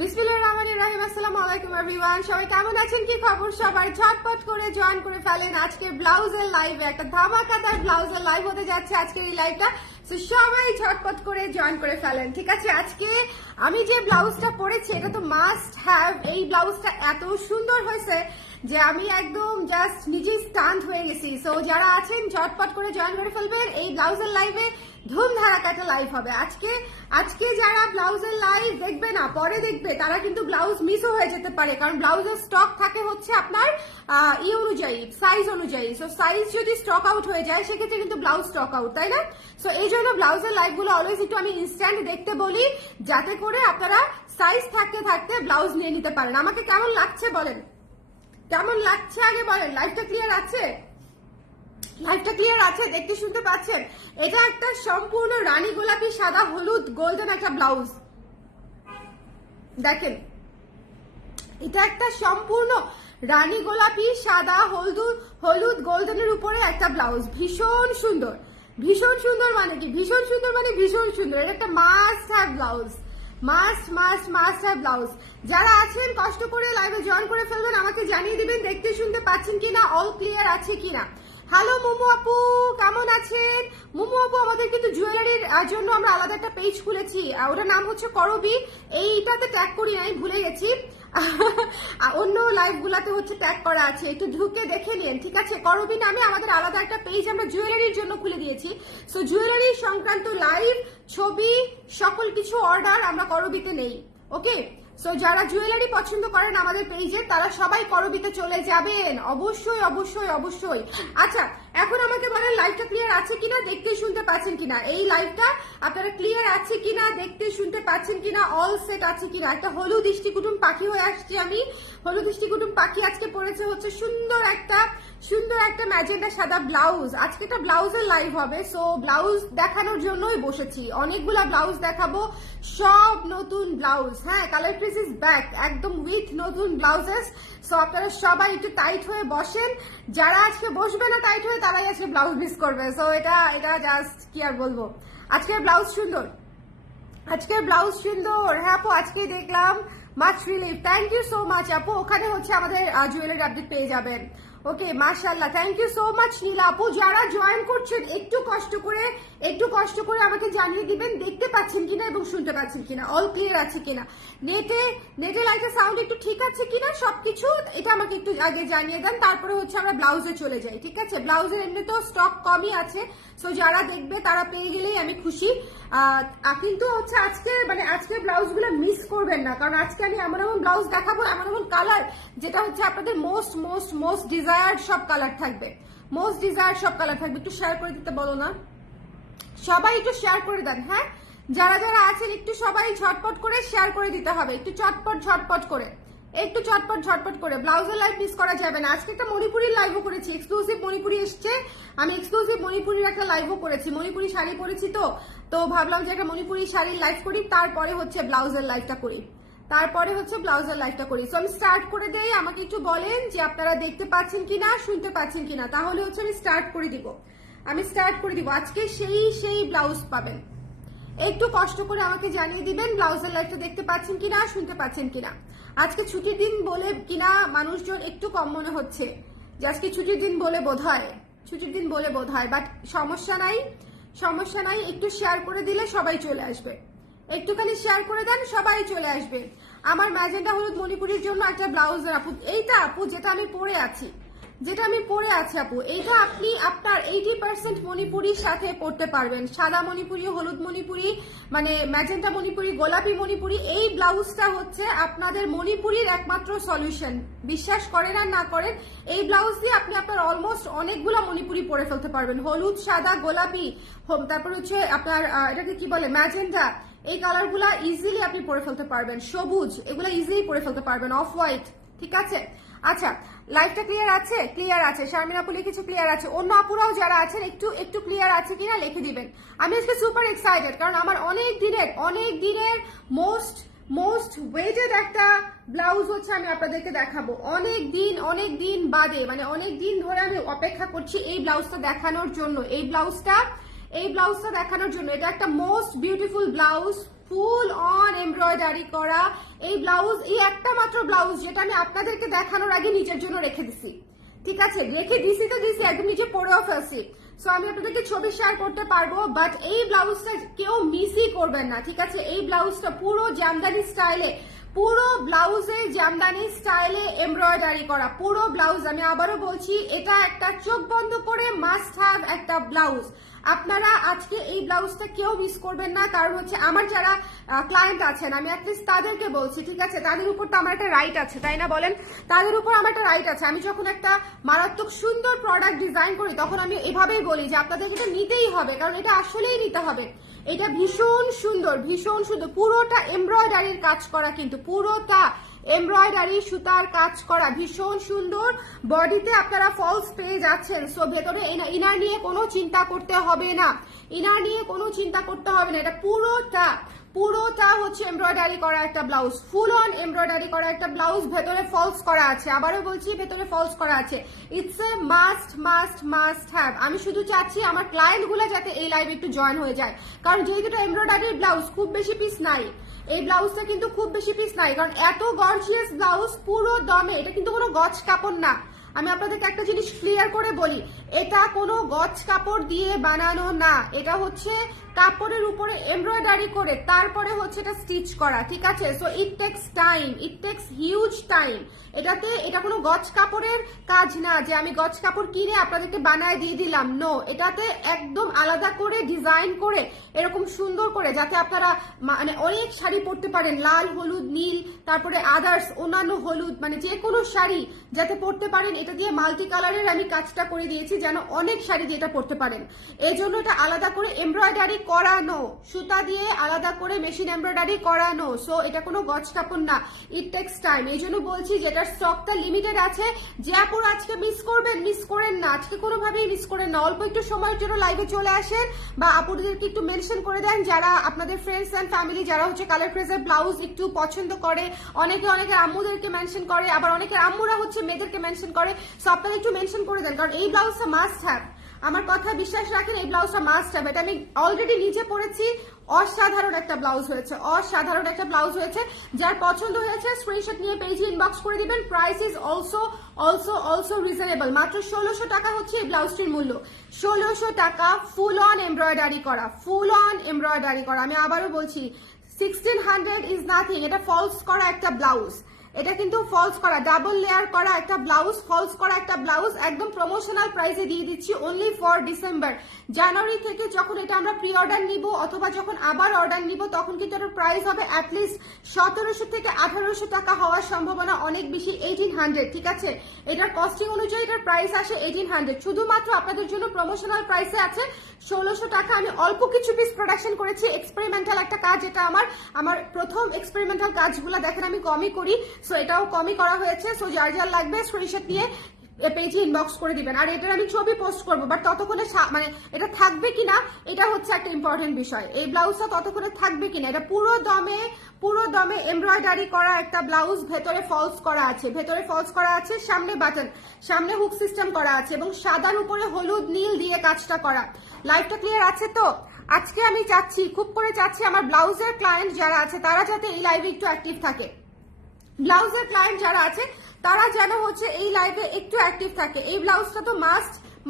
বিসমিল্লাহিররহমানিররহিম। আসসালামু আলাইকুম এভরিওয়ান, সবাই কেমন আছেন? কি খবর সবার? ঝটপট করে জয়েন করে ফেলেন আজকে ব্লাউজের লাইভে। একটা ধামাকাদার ব্লাউজের লাইভ হতে যাচ্ছে আজকের এই লাইভটা, তো সবাই ঝটপট করে জয়েন করে ফেলেন। ঠিক আছে, আজকে আমি যে ব্লাউজটা পরেছি এটা তো মাস্ট হ্যাভ। এই ব্লাউজটা এত সুন্দর হয়েছে যে আমি একদম জাস্ট নিজেই স্টান্ট হয়ে গেছি। সো যারা আছেন ঝটপট করে জয়েন করে ফেলবেন। এই ব্লাউজের লাইভে ধুমধারাক একটা লাইভ হবে আজকে যারা ব্লাউজের লাইভ দেখবে না, পরে দেখবে, তারা কিন্তু ব্লাউজ মিসও হয়ে যেতে পারে, কারণ ব্লাউজের স্টক থাকে হচ্ছে আপনার অনুযায়ী, সাইজ অনুযায়ী। সো সাইজ যদি স্টক আউট হয়ে যায় সেক্ষেত্রে কিন্তু ব্লাউজ স্টক আউট, তাই না? সো এই জন্য ব্লাউজের লাইভ গুলো অলওয়েজ একটু আমি ইনস্ট্যান্ট দেখতে বলি, যাতে করে আপনারা সাইজ থাকতে থাকতে ব্লাউজ নিয়ে নিতে পারেন। আমাকে কেমন লাগছে বলেন, কেমন লাগছে আগে বলেন। লাইভটা ক্লিয়ার আছে? লাইভটা ক্লিয়ার আছে? দেখতে শুনতে পাচ্ছেন? এটা একটা সম্পূর্ণ রানী গোলাপি সাদা হলুদ গোল্ডেন একটা ব্লাউজ। দেখেন, এটা একটা সম্পূর্ণ রানী গোলাপি সাদা হলুদ গোল্ডেনের উপরে একটা ব্লাউজ। ভীষণ সুন্দর, ভীষণ সুন্দর। মানে কি ভীষণ সুন্দর? মানে ভীষণ সুন্দর। এটা একটা must have blouse, must have blouse. যারা আছেন কষ্ট করে লাইভে জয়েন করে ফেলবেন, আমাকে জানিয়ে দিবেন দেখতে শুনতে পাচ্ছেন কিনা, অল ক্লিয়ার আছে কিনা। হ্যালো মুমু আপু, কেমন আছেন? মুমু আপু, আমাদের কিন্তু জুয়েলারির জন্য আমরা আলাদা একটা পেজ খুলেছি, ওটার নাম হচ্ছে করবি। এইটাতে ট্যাগ করি নাই, ভুলে গেছি। অন্য লাইভ গুলাতে হচ্ছে ট্যাগ করা আছে, একটু ঢুকে দেখে নিন। ঠিক আছে, করবি নামে আমাদের আলাদা একটা পেজ আমরা জুয়েলারির জন্য খুলে দিয়েছি। সো জুয়েলারি সংক্রান্ত লাইভ, ছবি, সকল কিছু অর্ডার আমরা করবিতে নেই। ওকে, সো যারা জুয়েলারি পছন্দ করেন আমাদের পেজে, তারা সবাই করবিতে চলে যাবেন, অবশ্যই অবশ্যই অবশ্যই। আচ্ছা, এখন আমাকে বলেন লাইভটা ক্লিয়ার আছে কিনা, দেখতে শুনতে পাচ্ছেন কিনা। এই লাইভটা আপনারা ক্লিয়ার আছে কিনা, দেখতে শুনতে পাচ্ছেন কিনা, অল সেট আছে কিনা। একটা হলুদ ইষ্টিকুটুম পাখি হয়ে আসছি আমি। হলুদ ইষ্টিকুটুম পাখি আজকে পড়েছে হচ্ছে সুন্দর একটা ম্যাজেন্ডা সাদা ব্লাউজ। আজকে একটা ব্লাউজের লাইভ হবে, সো ব্লাউজ দেখানোর জন্যই বসেছি। অনেকগুলা ব্লাউজ দেখাবো, সব নতুন ব্লাউজ। হ্যাঁ, কালার পিস ইজ ব্যাক, একদম উইথ নতুন ব্লাউজেস। সো আপনারা সবাই একটু টাইট হয়ে বসেন। যারা আজকে বসবে না টাইট হয়ে, তারাই আজকে ব্লাউজ মিস করবে। সো এটা জাস্ট কি আর বলবো। আজকের ব্লাউজ সুন্দর, আজকের ব্লাউজ সুন্দর। হ্যাঁ আপু, আজকে দেখলাম। Much relief, thank you so much আপু। ওখানে হচ্ছে আমাদের জুয়েলারি আপডেট পেয়ে যাবেন। ওকে, মাশাআল্লাহ, থ্যাংক ইউ সো মাচ নীলা আপু। যারা জয়েন করছেন একটু কষ্ট করে আমাকে জানিয়ে দিবেন দেখতে পাচ্ছেন কিনা এবং শুনতে পাচ্ছেন কিনা, অল ক্লিয়ার আছে কিনা। নেটে লাইটের সাউন্ড একটু ঠিক আছে কিনা, সবকিছু এটা আমাকে একটু আগে জানিয়ে দেন, তারপরে হচ্ছে আমরা ব্লাউজে চলে যাই। ঠিক আছে, ব্লাউজের এমনি তো স্টক কমই আছে, সো যারা দেখবে তারা পেয়ে গেলেই আমি খুশি। কিন্তু হচ্ছে আজকে ব্লাউজগুলো মিস করবেন না, কারণ আজকে আমি এমন ব্লাউজ দেখাবো, এমন কালার যেটা হচ্ছে আপনাদের মোস্ট ডিজায়ার্ড সব কালার থাকবে, একটু শেয়ার করে দিতে বলো না, সবাই একটু শেয়ার করে দেন। হ্যাঁ, যারা আছেন একটু সবাই ঝটপট করে শেয়ার করে দিতে হবে, একটু ঝটপট করে। ব্লাউজের লাইভ মিস করা যাবে না। আজকে একটা মণিপুরির লাইভও করেছি, এক্সক্লুসিভ মণিপুরি এসছে, আমি এক্সক্লুসিভ মণিপুরির একটা লাইভও করেছি। মণিপুরি শাড়ি পরেছি তো ভাবলাম যে একটা মণিপুরি শাড়ির লাইভ করি, তারপরে হচ্ছে ব্লাউজের লাইভটা করি। সো আমি স্টার্ট করে দেই, আমাকে একটু বলেন যে আপনারা দেখতে পাচ্ছেন কিনা, শুনতে পাচ্ছেন কিনা, তাহলে হচ্ছে আমি স্টার্ট করে দিব। আজকে সেই ব্লাউজ পাবেন। একটু কষ্ট করে আমাকে জানিয়ে দিবেন ব্লাউজের লাইভটা দেখতে পাচ্ছেন কিনা, শুনতে পাচ্ছেন কিনা। আজকে ছুটির দিন বলে কিনা মানুষজন একটু কম মনে হচ্ছে যে আজকে ছুটির দিন বলে বোধ হয়, বাট সমস্যা নাই। একটু শেয়ার করে দিলে সবাই চলে আসবে, একটুখানি শেয়ার করে দেন, সবাই চলে আসবে। আমার ম্যাজেন্ডা হলুদ মণিপুরির জন্য একটা ব্লাউজ আপু, এইটা আপু যেটা আমি পরে আছি আপু, এইটা আপনি আপনার 80% মণিপুরির সাথে পড়তে পারবেন। সাদা মণিপুরি, হলুদ মণিপুরি, মানে ম্যাজেন্টা মণিপুরি, গোলাপি মণিপুরি, এই ব্লাউজটা হচ্ছে আপনাদের মণিপুরির একমাত্র সলিউশন। বিশ্বাস করেন আর না করেন, এই ব্লাউজ দিয়ে আপনি আপনার অলমোস্ট অনেকগুলা মণিপুরি পরে ফেলতে পারবেন। হলুদ, সাদা, গোলাপি, তারপর হচ্ছে আপনার এটাকে কি বলে, ম্যাজেন্টা, এই কালারগুলা ইজিলি আপনি পরে ফেলতে পারবেন। সবুজ, এগুলা ইজিলি পরে ফেলতে পারবেন। অফ হোয়াইট, ঠিক আছে। আচ্ছা, লাইভটা ক্লিয়ার আছে। শারমিন আপু লিখেছে ক্লিয়ার আছে। অন্য আপুরাও যারা আছেন একটু ক্লিয়ার আছে কিনা লিখে দিবেন। আমি আজকে সুপার এক্সাইটেড, কারণ আমার অনেক দিনের মোস্ট ওয়েটেড একটা ব্লাউজ হচ্ছে আমি আপনাদেরকে দেখাবো। অনেক দিন বাদে, মানে অনেক দিন ধরে আমি অপেক্ষা করছি এই ব্লাউজটা দেখানোর জন্য। এই ব্লাউজটা দেখানোর জন্য। এটা একটা most beautiful blouse, full on embroidery করা এই ব্লাউজ, এই একটা মাত্র ব্লাউজ যেটা আমি আপনাদেরকে দেখানোর আগে নিজের জন্য রেখে দিছি। ঠিক আছে, রেখে দিছি তো দিছি, একদম নিচে পরেও ফেলছি। সো আমি আপনাদেরকে ছবি শেয়ার করতে পারবো, বাট এই ব্লাউজটা কেউ মিসই করবেন না। ঠিক আছে, এই ব্লাউজটা পুরো জামদানি স্টাইলে, পুরো ব্লাউজে জামদানি স্টাইলে এমব্রয়ডারি করা পুরো ব্লাউজ। আমি আবারও বলছি, এটা একটা চোখ বন্ধ করে মাস্ট হ্যাভ একটা ব্লাউজ। আপনারা আজকে এই ব্লাউজটা কেউ মিস করবেন না, কারণ হচ্ছে আমার যারা ক্লায়েন্ট আছেন আমি অ্যাটলিস্ট তাদেরকে বলছি, ঠিক আছে, তাদের উপর তো আমার একটা রাইট আছে, তাই না বলেন? তাদের উপর আমার একটা রাইট আছে। আমি যখন একটা মারাত্মক সুন্দর প্রোডাক্ট ডিজাইন করি তখন আমি এভাবেই বলি যে আপনাদেরকে এটা নিতেই হবে, কারণ এটা আসলেই নিতে হবে। এটা ভীষণ সুন্দর, ভীষণ সুন্দর, পুরোটা এমব্রয়ডারির কাজ করা, কিন্তু পুরোটা এমব্রয়ডারি সুতার কাজ করা, ভীষণ সুন্দর। বডিতে আপনারা ফলস পেয়ে যাচ্ছেন। সো ভেতরে ইনার নিয়ে কোনো চিন্তা করতে হবে না, ইনার নিয়ে কোনো চিন্তা করতে হবে না। এটা পুরোটা হচ্ছে এমব্রয়ডারি করা একটা ব্লাউজ, ফুল অন এমব্রয়ডারি করা একটা ব্লাউজ, ভেতরে ফলস করা আছে। আবারও বলছি, ভেতরে ফলস করা আছে। It's a must must must have. আমি শুধু চাচ্ছি আমার ক্লায়েন্ট গুলো যাতে এই লাইভে একটু জয়েন হয়ে যায়, কারণ যেহেতু এমব্রয়ডারির ব্লাউজ খুব বেশি পিস নাই, এই ব্লাউজটা কিন্তু খুব বেশি পিস নাই, কারণ এত গর্জিয়াস ব্লাউজ পুরো দমে। এটা কিন্তু কোনো গজ কাপড় না। আমি আপনাদেরকে একটা জিনিস ক্লিয়ার করে বলি, এটা কোনো গজ কাপড় দিয়ে বানানো না, এটা হচ্ছে কাপড়ের উপরে এমব্রয়ডারি করে তারপরে হচ্ছে এটা স্টিচ করা। ঠিক আছে, so it takes time, it takes huge time. এটা কোনো গজ কাপড়ের কাজ না যে আমি গজ কাপড় কিনে আপনাদেরকে বানায় দিয়ে দিলাম। নো, এটাতে একদম আলাদা করে ডিজাইন করে এরকম সুন্দর করে যাতে আপনারা মানে অনেক শাড়ি পরতে পারেন, লাল, হলুদ, নীল, তারপরে আদার্স অন্যান্য হলুদ, মানে যে কোনো শাড়ি যাতে পরতে পারেন। এটা দিয়ে মাল্টি কালারের আমি কাজটা করে দিয়েছি যেন অনেক শাড়ি দিয়ে এটা পরতে পারেন। এই জন্য এটা আলাদা করে এমব্রয়ডারি করানো, সুতা দিয়ে আলাদা করে মেশিন এমব্রয়ডারি করানো। সো এটা কোনো গজ কাপড় না, ইট টেক্স টাইম। এই জন্য বলছি যে এটার স্টকটা লিমিটেড আছে। যে আপুর আজকে মিস করবেন, মিস করেন না, আজকে কোনোভাবেই মিস করেন না। অল্প একটু সময়ের জন্য লাইভে চলে আসেন, বা আপুদেরকে একটু মেনশন করে দেন যারা আপনাদের ফ্রেন্ডস অ্যান্ড ফ্যামিলি যারা হচ্ছে কালার প্রেসের ব্লাউজ একটু পছন্দ করে। অনেকের আম্মুদেরকে মেনশন করে, আবার অনেকের আম্মুরা হচ্ছে মেয়েদেরকে মেনশন করে। সো আপনারা একটু মেনশন করে দেন, কারণ এই ব্লাউজটা মাস্ট হ্যাভ। আমার কথা বিশ্বাস রাখেন, এই ব্লাউজটা মাস্ট হ্যাভ। এটা আমি অলরেডি নিজে পরেছি, অসাধারণ একটা ব্লাউজ হয়েছে, অসাধারণ একটা ব্লাউজ হয়েছে। যার পছন্দ হয়েছে স্ক্রিনশট নিয়ে পেজে ইনবক্স করে দিবেন। Price is also reasonable. মাত্র 1600 টাকা হচ্ছে এই ব্লাউজটির মূল্য, 1600 টাকা। ফুল অন এমব্রয়ডারি করা, ফুল অন এমব্রয়ডারি করা। আমি আবারও বলছি, 1600 ইজ নাথিং। এটা ফলস করা একটা ব্লাউজ, এটা কিন্তু ফলস করা, ডাবল লেয়ার করা একটা ব্লাউজ, ফলস করা একটা ব্লাউজ। একদম প্রমোশনাল প্রাইসে দিয়ে দিচ্ছি অনলি ফর ডিসেম্বর। জানুয়ারি থেকে যখন এটা আমরা প্রি অর্ডার নিব অথবা যখন আবার অর্ডার নিব তখন কিন্তু এটার প্রাইস হবে অ্যাটলিস্ট 1700 থেকে 1800 টাকা হওয়ার সম্ভাবনা অনেক বেশি, 1800। ঠিক আছে, এটার কস্টিং অনুযায়ী এটার প্রাইস আসে 1800। শুধুমাত্র আপনাদের জন্য প্রমোশনাল প্রাইসে আছে 1600 টাকা। আমি অল্প কিছু পিস প্রোডাকশন করেছি, এক্সপেরিমেন্টাল একটা কাজ। এটা আমার প্রথম এক্সপেরিমেন্টাল কাজগুলো দেখেন আমি কমই করি, সো এটাও কমই করা হয়েছে। সো যার লাগবে স্ক্রিনশট নিয়ে পেজে ইনবক্স করে দিবেন। আর এটার আমি ছবি পোস্ট করবো, বাট ততক্ষণে মানে এটা থাকবে কিনা এটা হচ্ছে একটা ইম্পর্টেন্ট বিষয়। এই ব্লাউজটা ততক্ষণে থাকবে কিনা। এটা পুরো দমে এমব্রয়ডারি করা একটা ব্লাউজ, ভেতরে ফলস করা আছে, ভেতরে ফলস করা আছে, সামনে বাটন, সামনে হুক সিস্টেম করা আছে এবং সাদার উপরে হলুদ নীল দিয়ে কাজটা করা। লাইভটা ক্লিয়ার আছে তো? আজকে আমি চাচ্ছি, খুব করে চাচ্ছি আমার ব্লাউজের ক্লায়েন্ট যারা আছে তারা যাতে এই লাইভে একটু অ্যাক্টিভ থাকে। ব্লাউজের ক্লায়েন্ট যারা আছে তারা যেন হচ্ছে এই লাইভে একটু অ্যাক্টিভ থাকে। এই ব্লাউজটা তো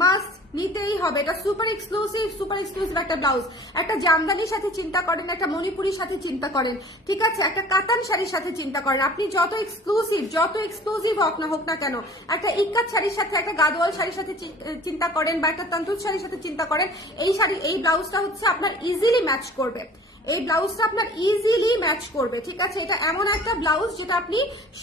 মাস্ট নিতেই হবে। এটা সুপার এক্সক্লুসিভ একটা ব্লাউজ। একটা জামদানির সাথে চিন্তা করেন, একটা মণিপুরির সাথে চিন্তা করেন, ঠিক আছে, একটা কাতান শাড়ির সাথে চিন্তা করেন। আপনি যত এক্সক্লুসিভ হোক না কেন, একটা ইক্কাত শাড়ির সাথে, একটা গাদোয়াল শাড়ির সাথে চিন্তা করেন, বা একটা তন্তুজ শাড়ির সাথে চিন্তা করেন, এই ব্লাউজটা হচ্ছে আপনার ইজিলি ম্যাচ করবে। এই ব্লাউজটা আপনার ইজিলি ম্যাচ করবে। ঠিক আছে, এটা এমন একটা ব্লাউজ যেটা আপনি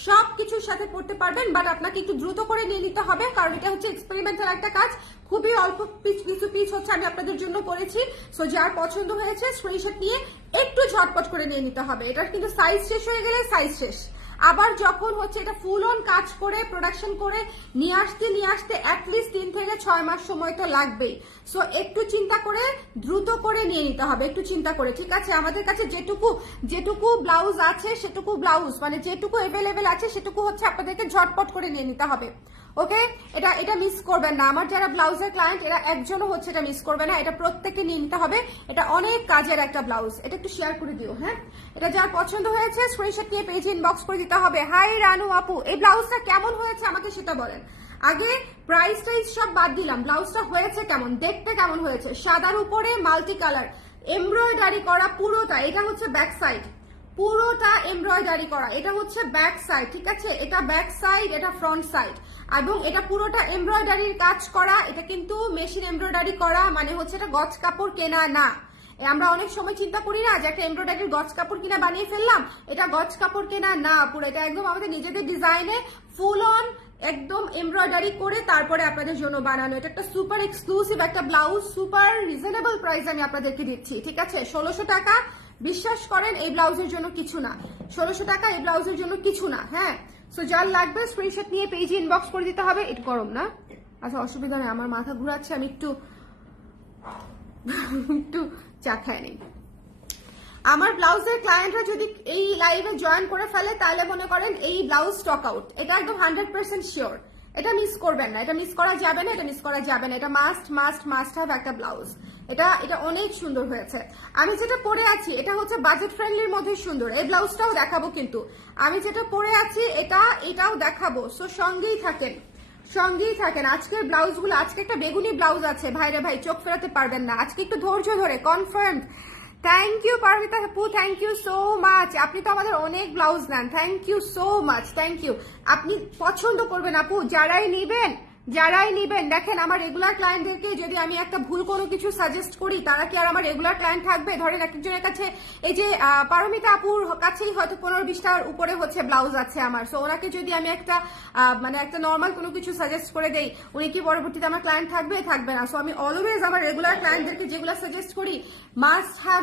সবকিছুর সাথে পরতে পারবেন, বাট আপনাকে একটু দ্রুত করে নিয়ে নিতে হবে, কারণ এটা হচ্ছে এক্সপেরিমেন্টাল একটা কাজ। খুবই অল্প কিছু পিস হচ্ছে আমি আপনাদের জন্য করেছি। সো যার পছন্দ হয়েছে স্ক্রিনশট নিয়ে একটু ঝটপট করে নিয়ে নিতে হবে। এটার কিন্তু সাইজ শেষ হয়ে গেলে সাইজ শেষ। আবার যখন হচ্ছে এটা ফুল অন কাজ করে প্রোডাকশন করে নিয়ে আসতে অ্যাটলিস্ট 3 থেকে 6 মাস সময় তো লাগবেই। সো একটু চিন্তা করে দ্রুত করে নিয়ে নিতে হবে, একটু চিন্তা করে। ঠিক আছে, আমাদের কাছে যেটুকু ব্লাউজ আছে সেটুকু ব্লাউজ মানে যেটুকু অ্যাভেলেবেল আছে সেটুকু হচ্ছে আপনাদেরকে ঝটপট করে নিয়ে নিতে হবে। ওকে, এটা এটা মিস করবেন না। আমার যারা ব্লাউজের ক্লায়েন্ট এরা একজনও হচ্ছে এটা মিস করবে না, এটা প্রত্যেককে নিতে হবে। এটা অনেক কাজের একটা ব্লাউজ, এটা একটু শেয়ার করে দিও। হ্যাঁ, এটা যার পছন্দ হয়েছে স্ক্রিনশট নিয়ে পেজে ইনবক্স করে দিতে হবে। হাই রানু আপু, এই ব্লাউজটা কেমন হয়েছে আমাকে সেটা বলেন। আগে প্রাইস টাইস সব বাদ দিলাম, ব্লাউজটা হয়েছে কেমন, দেখতে কেমন হয়েছে। সাদার উপরে মাল্টি কালার এমব্রয়ডারি করা পুরোটা, এটা হচ্ছে ব্যাক সাইড, পুরোটা এমব্রয়ডারি করা, এটা হচ্ছে ব্যাক সাইড, ঠিক আছে, এটা ব্যাক সাইড, এটা ফ্রন্ট সাইড, এবং এটা পুরোটা এমব্রয়ডারির কাজ করা। এটা কিন্তু মেশিন এমব্রয়ডারি করা, মানে হচ্ছে এটা গজ কাপড় কেনা না। আমরা অনেক সময় চিন্তা করি না যে একটা এমব্রয়ডারির গজ কাপড় কিনা বানিয়ে ফেললাম, এটা গজ কাপড় কেনা না, পুরো এটা একদম আমাদের নিজেদের ডিজাইনে ফুল অন একদম এমব্রয়ডারি করে তারপরে আপনাদের জন্য বানানো। এটা একটা সুপার এক্সক্লুসিভ একটা ব্লাউজ, সুপার রিজনেবল প্রাইস আমি আপনাদেরকে দিচ্ছি, ঠিক আছে। 1600 টাকা, বিশ্বাস করেন এই ব্লাউজের জন্য কিছু না। 1600 টাকা এই ব্লাউজের জন্য কিছু না। হ্যাঁ, সো যার লাগবে স্ক্রিনশট নিয়ে পেজে ইনবক্স করে দিতে হবে। একটু গরম না, আচ্ছা অসুবিধা নেই, আমার মাথা ঘুরাচ্ছে, আমি একটু একটু চা খাই নেই। আমার ব্লাউজের ক্লায়েন্টরা যদি এই লাইভে জয়েন করে ফেলে তাহলে মনে করেন এই ব্লাউজ স্টক আউট, এটা একদম 100% শিওর। এটা মিস করবেন না, এটা মিস করা যাবে না, এটা মিস করা যাবে না। এটা মাস্ট মাস্ট মাস্ট হ্যাভ একটা ব্লাউজ। এটা এটা অনেক সুন্দর হয়েছে। আমি যেটা পরে আছি এটা হচ্ছে বাজেট ফ্রেন্ডলির মধ্যে সুন্দর। এই ব্লাউজটাও দেখাবো, কিন্তু আমি যেটা পরে আছি এটাও দেখাবো। সো সঙ্গেই থাকেন, সঙ্গেই থাকেন। আজকের ব্লাউজগুলো, আজকে একটা বেগুনি ব্লাউজ আছে, ভাইরে ভাই চোখ ফেরাতে পারবেন না। আজকে একটু ধৈর্য ধরে, কনফার্ম। থ্যাংক ইউ পারমিতা আপু, থ্যাংক ইউ সো মাচ। আপনি তো আমাদের অনেক ব্লাউজ নেন, thank you so much, thank you. আপনি পছন্দ করবেন আপু, যারাই নিবেন দেখেন আমার রেগুলার ক্লায়েন্টদেরকে যদি আমি একটা ভুল কোনো কিছু সাজেস্ট করি, তারা কি আর আমার রেগুলার ক্লায়েন্ট থাকবে? ধরেন একজনের কাছে, এই যে পারমিতা আপুর কাছেই হয়তো 15-20টার উপরে হচ্ছে ব্লাউজ আছে আমার, সো ওনাকে যদি আমি একটা মানে একটা নর্মাল কোনো কিছু সাজেস্ট করে দেই, উনি কি পরবর্তীতে আমার ক্লায়েন্ট থাকবে? থাকবে না। সো আমি অলওয়েজ আমার রেগুলার ক্লায়েন্টদেরকে যেগুলো সাজেস্ট করি, মাস্ট হ্যাভ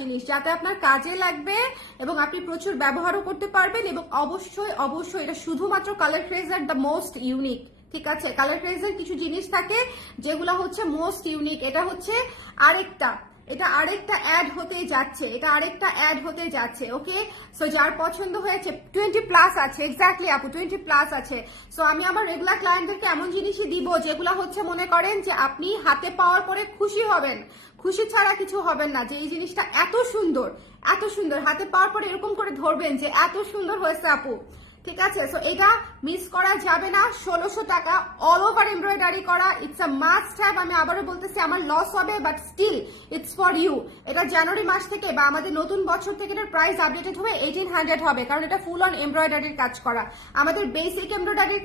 জিনিস যাতে আপনার কাজে লাগবে এবং আপনি প্রচুর ব্যবহারও করতে পারবেন। এবং অবশ্যই অবশ্যই এটা শুধুমাত্র কালার ক্রেজার দ্য মোস্ট ইউনিক, ঠিক আছে। কালার ক্রেজের কিছু জিনিস থাকে যেগুলো হচ্ছে মোস্ট ইউনিক। এটা হচ্ছে এটা আরেকটা অ্যাড হতে যাচ্ছে, ওকে। সো যার পছন্দ হয়েছে 20+ আছে, এক্স্যাক্টলি আপু 20+ আছে। সো আমি আমার রেগুলার ক্লায়েন্টদেরকে এমন জিনিসই দিব যেগুলো হচ্ছে মনে করেন যে আপনি হাতে পাওয়ার পরে খুশি হবেন, খুশি ছাড়া কিছু হবেন না, যে এই জিনিসটা এত সুন্দর হাতে পাওয়ার পরে এরকম করে ধরবেন যে এত সুন্দর হয়েছে আপু, ঠিক আছে। সো এটা মিস করা যাবে না। 1600 টাকা, অল ওভার এমব্রয়ডারি করা, ইটস আ মাস্ট হ্যাভ। আমি আবারও বলতেছি আমার লস হবে, but still it's for you. এটা জানুয়ারি মাস থেকে বা আমাদের নতুন বছর থেকে এটার প্রাইস আপডেটেড হবে 1800 হবে, কারণ এটা ফুল অন এমব্রয়ডারির কাজ করা। আমাদের বেসিক এমব্রয়ডারির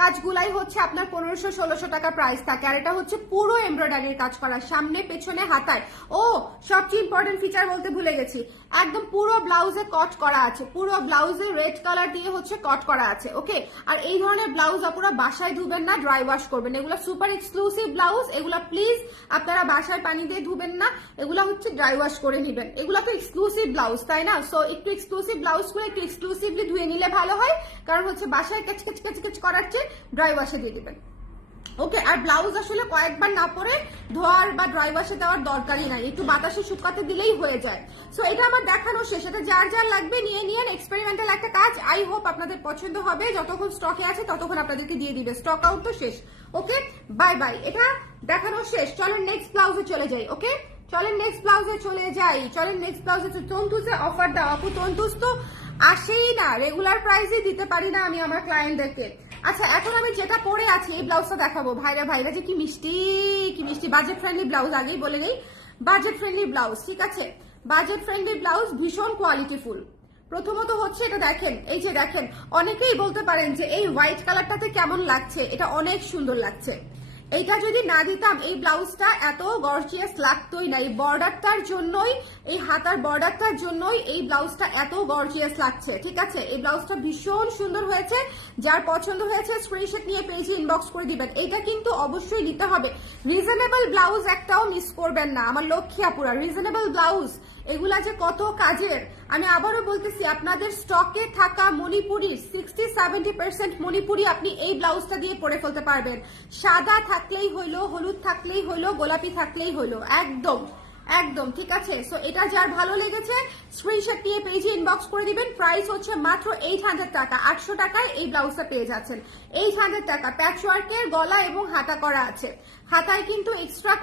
কাজগুলাই হচ্ছে আপনার 1500-1600 টাকা প্রাইস থাকে, আর এটা হচ্ছে পুরো এমব্রয়ডারির কাজ করা, সামনে পেছনে হাতায়। ও সবচেয়ে ইম্পর্টেন্ট ফিচার বলতে ভুলে গেছি, একদম পুরো ব্লাউজে কট করা আছে, পুরো ব্লাউজে রেড কালার দিয়ে হচ্ছে কট করা আছে, ওকে। আর এই ধরনের ব্লাউজ আপনারা বাসায় ধুবেন না, ড্রাই ওয়াশ করবেন। এগুলো সুপার এক্সক্লুসিভ ব্লাউজ, এগুলা প্লিজ আপনারা বাসায় পানি দিয়ে ধুবেন না, এগুলা হচ্ছে ড্রাই ওয়াশ করে নেবেন। এগুলো তো এক্সক্লুসিভ ব্লাউজ, তাই না? সো একটু এক্সক্লুসিভ ব্লাউজগুলো একটু এক্সক্লুসিভলি ধুয়ে নিলে ভালো হয়, কারণ হচ্ছে বাসায় কেচ করার চেয়ে ড্রাই ওয়াশে দিয়ে দিবেন, ওকে। আর ব্লাউজ আসলে কয়েকবার না পরে ধোয়ার বা ড্রাই ওয়াশে দেওয়ার দরকারই নাই, একটু বাতাসে শুকাতে দিলেই হয়ে যায়। সো এটা আমার দেখানো শেষ, এটা যার যার লাগবে নিয়ে নিন, এক্সপেরিমেন্টাল একটা কাজ। আই হোপ আপনাদের পছন্দ হবে, যতক্ষণ স্টকে আছে ততক্ষণ আপনাদেরকে দিয়ে দিবে, স্টক আউট তো শেষ, ওকে। বাই বাই, এটা দেখানো শেষ। চলেন নেক্সট ব্লাউজে চলে যাই, ওকে। চলেন নেক্সট ব্লাউজে তন্তুজে অফার দাও আপু। তন্তুজ তো আসেই না, রেগুলার প্রাইসে দিতে পারি না আমি আমার ক্লায়েন্টদেরকে। আচ্ছা, এখন আমি যেটা পরে আছি এই ব্লাউজটা দেখাবো। ভাইরা যে কি মিষ্টি বাজেট ফ্রেন্ডলি ব্লাউজ, আগেই বলে নেই বাজেট ফ্রেন্ডলি ব্লাউজ, ঠিক আছে। বাজেট ফ্রেন্ডলি ব্লাউজ, ভীষণ কোয়ালিটিফুল। প্রথমত হচ্ছে এটা দেখেন, এই যে দেখেন, অনেকেই বলতে পারেন যে এই হোয়াইট কালারটাতে কেমন লাগছে, এটা অনেক সুন্দর লাগছে। এইটা যদি না দিতাম এই ব্লাউজটা এত গর্জিয়াস লাগতোই না। এই বর্ডারটার জন্যই, এই হাতার বর্ডারটার জন্যই এই ব্লাউজটা এত গর্জিয়াস লাগছে, ঠিক আছে। এই ব্লাউজটা ভীষণ সুন্দর হয়েছে, যার পছন্দ হয়েছে স্ক্রিনশট নিয়ে পেজে ইনবক্স করে দিবেন। এটা কিন্তু অবশ্যই নিতে হবে। রিজনেবল ব্লাউজ একটাও মিস করবেন না আমার লক্ষ্মী আপুরা, রিজনেবল ব্লাউজ এগুলা যে কত কাজের। আমি আবারও বলতেছি, আপনাদের স্টকে থাকা মণিপুরি 60-70% মণিপুরি আপনি এই ব্লাউজটা দিয়ে পরে ফেলতে পারবেন। সাদা থাকলেই হইলো, হলুদ থাকলেই হইলো, গোলাপি থাকলেই হইলো, একদম একদম ঠিক আছে। সো এটা যার ভালো লেগেছে স্ক্রিনশট নিয়ে পেজে ইনবক্স করে দিবেন। প্রাইস হচ্ছে মাত্র 800 টাকা। 800 টাকায় এই ব্লাউজটা পেয়ে যাচ্ছেন। 800 টাকা। প্যাচওয়ার্কের গলা এবং হাতা করা আছে। হাতায় কিন্তু এক্সট্রা